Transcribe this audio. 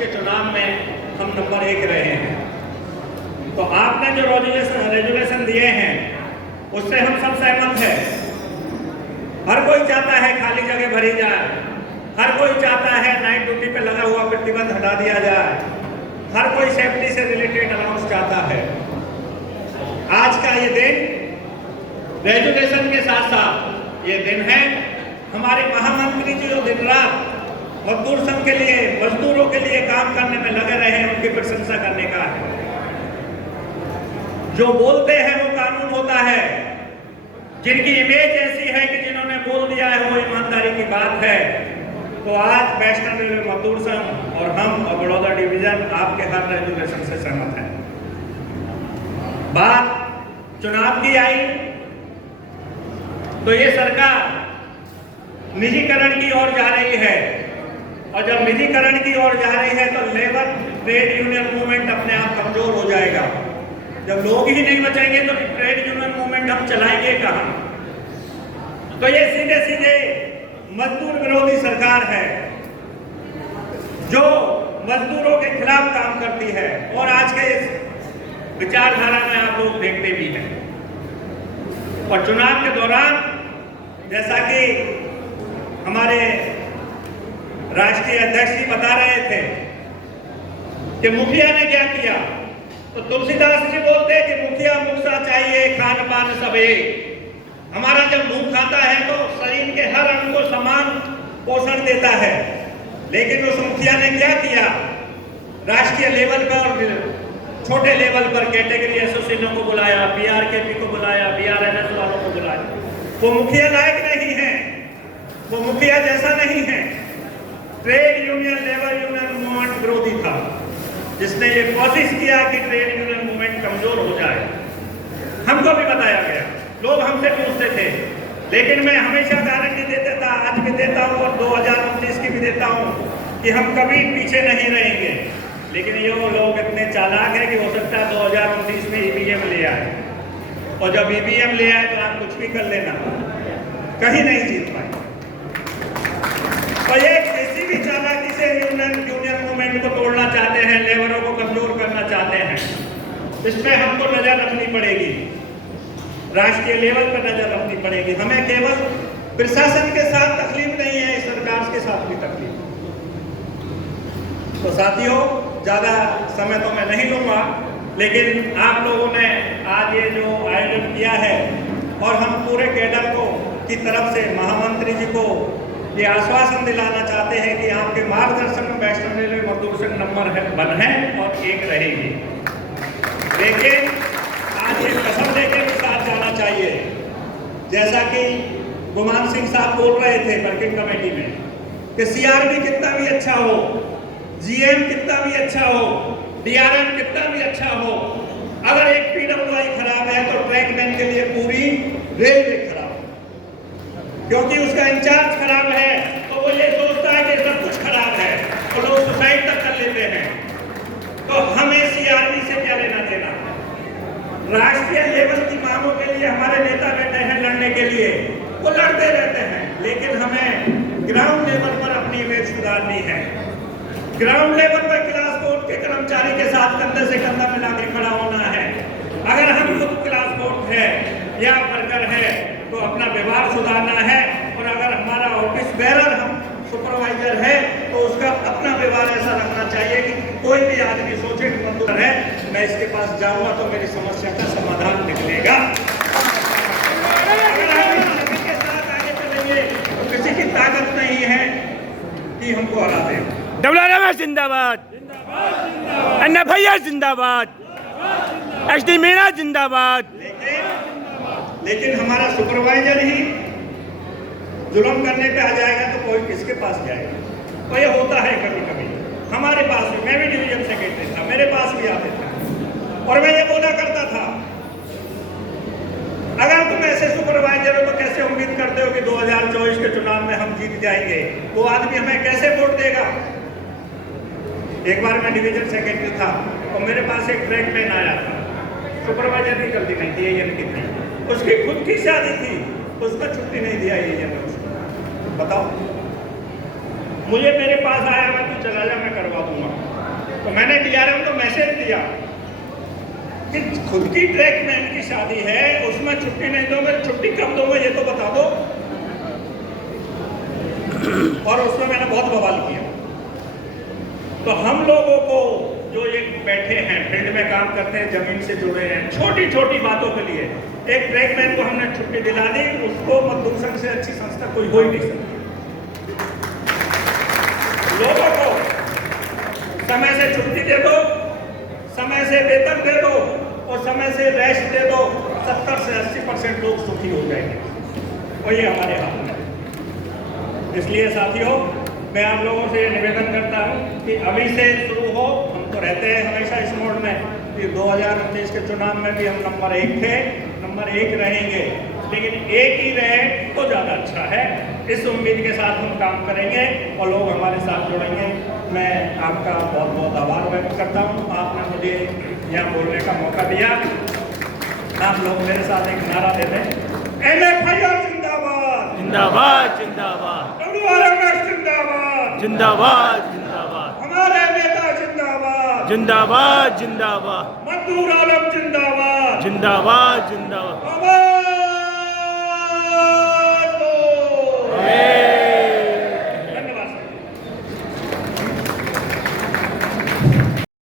के चुनाव में हम नंबर 1 रहे हैं। तो आपने जो रेजुलेशन दिए हैं उससे हम सब सहमत हैं। हर कोई चाहता है खाली जगह भरी जाए, हर कोई चाहता है नाइट ड्यूटी पे लगा हुआ प्रतिबंध हटा दिया जाए, हर कोई सेफ्टी से रिलेटेड अलाउंस चाहता है। आज का ये दिन रेजुलेशन के साथ साथ ये दिन है हमारे महामंत्री जी जो दिन रात मजदूर संघ के लिए, मजदूरों के लिए काम करने में लगे रहे हैं, उनकी प्रशंसा करने का है। जो बोलते हैं वो कानून होता है, जिनकी इमेज ऐसी है कि जिन्होंने बोल दिया है वो ईमानदारी की बात है। तो आज वेस्टर्न रेलवे मजदूर संघ और हम और बड़ौदा डिवीजन आपके हर रेजुलेशन से सहमत है। बात चुनाव की आई तो ये सरकार निजीकरण की ओर जा रही है, और जब निजीकरण की ओर जा रही है तो लेबर ट्रेड यूनियन मूवमेंट अपने आप कमजोर हो जाएगा। जब लोग ही नहीं बचेंगे तो ट्रेड यूनियन मूवमेंट हम चलाएंगे कहां? तो ये सीधे सीधे मजदूर विरोधी सरकार है जो मजदूरों के खिलाफ काम करती है, और आज के इस विचारधारा में आप लोग देखते भी हैं। और चुनाव के दौरान जैसा कि हमारे राष्ट्रीय अध्यक्ष जी बता रहे थे कि मुखिया ने क्या किया, तो तुलसीदास जी बोलते कि मुखिया मुखसा चाहिए खान पान सब एक। हमारा जब मुंह खाता है तो शरीर के हर अंग को समान पोषण देता है, लेकिन उस मुखिया ने क्या किया, राष्ट्रीय लेवल पर और छोटे लेवल पर कैटेगरी एसोसिएशनों को बुलाया, बीआरकेपी को बुलाया, बीआरएनएस वालों को बुलाया। वो मुखिया लायक नहीं है, वो मुखिया जैसा नहीं है। Trade union, labour union movement विरोधी था, जिसने ये कोशिश किया कि ट्रेड यूनियन मूवमेंट कमजोर हो जाए। हमको भी बताया गया, लोग हमसे पूछते थे, लेकिन मैं हमेशा गारंटी देता था, आज भी देता हूँ और 2029 की भी देता हूँ कि हम कभी पीछे नहीं रहेंगे। लेकिन ये लोग इतने चालाक है कि हो सकता है 2029 में ईवीएम ले आए, और जब ईवीएम ले आए तो आप कुछ भी कर लेना, कहीं नहीं जीत पाए। और ये किसी भी चालाकी से यूनियन मूवमेंट को तोड़ना चाहते हैं, लेबरों को कमजोर करना चाहते हैं। इसमें हमको नजर रखनी पड़ेगी, राष्ट्रीय लेवल पर नजर रखनी पड़ेगी। हमें केवल प्रशासन के साथ तकलीफ नहीं है, इस सरकार के साथ भी तकलीफ। तो साथियों, ज्यादा समय तो मैं नहीं लूंगा, लेकिन आप लोगों ने आज ये जो आयोजन किया है, और हम पूरे कैडर को की तरफ से महामंत्री जी को ये आश्वासन दिलाना चाहते हैं कि आपके मार्गदर्शन में वेस्टर्न रेलवे मजदूर संघ नंबर 1 है और 1 रहेगी। लेकिन आज ये कसम लेके भी साथ जाना चाहिए, जैसा कि गुमान सिंह साहब बोल रहे थे वर्किंग कमेटी में, कि सीआरबी कितना भी अच्छा हो, जीएम कितना भी अच्छा हो, डीआरएम कितना भी अच्छा हो, अगर एक पीडब्ल्यूआई खराब है तो ट्रैकमैन के लिए पूरी रेलवे खराब, क्योंकि उसका इंचार्ज खराब है तो वो ये सोचता है कि सब कुछ खराब है, और लोग सुसाइड तक कर लेते हैं। तो हमें सीआरबी से क्या लेना देना? राष्ट्रीय लेवल की मांगों के लिए हमारे नेता बैठे हैं लड़ने के लिए, वो लड़ते रहते हैं, लेकिन हमें ग्राउंड लेवल पर अपनी इमेज सुधारनी है। ग्राउंड लेवल पर क्लास कोर्ट के कर्मचारी के साथ कंधे से कंधा मिला के खड़ा होना है। अगर हम खुद क्लास कोर्ट है या वर्कर है तो अपना व्यवहार सुधारना है, और अगर हमारा ऑफिस बेरर हम सुपरवाइजर है तो उसका अपना व्यवहार ऐसा रखना चाहिए कि कोई भी आदमी सोचे कि मजदूर है, मैं इसके पास जाऊंगा तो मेरी समस्या का समाधान निकलेगा। अगर हम के साथ आगे चलेंगे तो किसी की ताकत नहीं है कि हमको हरा दे। डबलारामा जिंदाबाद, अन्ना भैया जिंदाबाद, एसडी मीणा जिंदाबाद। लेकिन हमारा सुपरवाइजर ही जुल्म करने पे आ जाएगा तो कोई किसके पास जाएगा? तो ये होता है कभी कभी हमारे पास भी। मैं भी डिवीजन सेक्रेटरी था, मेरे पास भी आते थे, और मैं ये बोला करता था, अगर तुम ऐसे सुपरवाइजर हो तो कैसे उम्मीद करते हो कि 2024 के चुनाव में हम जीत जाएंगे? वो आदमी हमें कैसे वोट देगा? एक बार मैं डिवीजन सेक्रेटरी था और मेरे पास एक ट्रैकमैन आया था, सुपरवाइजर की गलती नहीं थी, ये की थी, उसकी खुद की शादी थी, उसका छुट्टी नहीं दिया ये बताओ। मुझे मेरे पास आया, मैं तू चला जा, मैं करवा दूंगा। किया कि खुद की ट्रैकमैन की शादी है, उसमें छुट्टी नहीं दोगे, छुट्टी कब दोगे ये तो बता दो। और उसमें मैंने बहुत बवाल किया। तो हम लोगों को जो ये बैठे हैं, फील्ड में काम करते हैं, जमीन से जुड़े हैं, छोटी छोटी बातों के लिए एक ट्रैकमैन को हमने छुट्टी दिला दी, उसको मजदूर संघ से अच्छी संस्था कोई हो ही नहीं सकती। लोगों को समय से छुट्टी दे दो, समय से वेतन दे दो और समय से रेस्ट दे दो, 70 से 80% लोग सुखी हो जाएंगे और ये हमारे हाथ में है। इसलिए साथियों, मैं आप लोगों से निवेदन करता हूं कि अभी से शुरू हो। हम तो रहते हैं हमेशा इस मोड में कि 2019 के चुनाव में भी हम नंबर 1 थे, नंबर 1 रहेंगे, लेकिन एक ही रहे तो ज़्यादा अच्छा है। इस उम्मीद के साथ हम काम करेंगे और लोग हमारे साथ जुड़ेंगे। मैं आपका बहुत बहुत आभार व्यक्त करता हूँ, आपने मुझे यहाँ बोलने का मौका दिया। आप लोग मेरे साथ एक नारा दे दें, NFIR जिंदाबाद, जिंदाबाद जिंदाबाद जिंदाबाद, जिंदाबाद जिंदाबाद, हमारे नेता जिंदाबाद, जिंदाबाद जिंदाबाद, मजदूर आलम जिंदाबाद, जिंदाबाद जिंदाबाद। आवाज